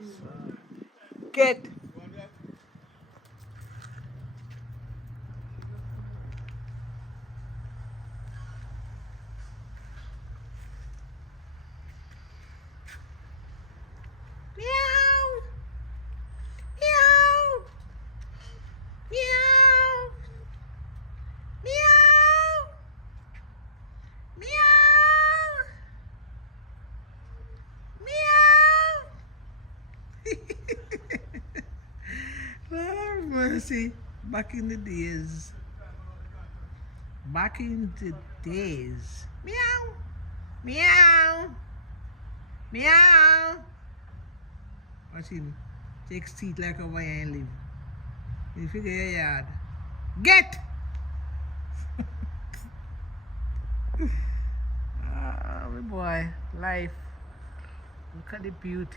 So, get. Meow. Meow. Meow. Meow. Meow. Meow. Oh, mercy. Back in the days. Back in the days. Meow. Meow. Meow. Watch him. Takes teeth like a wire and live. You figure your yard. Get! Ah, my boy. Life. Look at the beauty.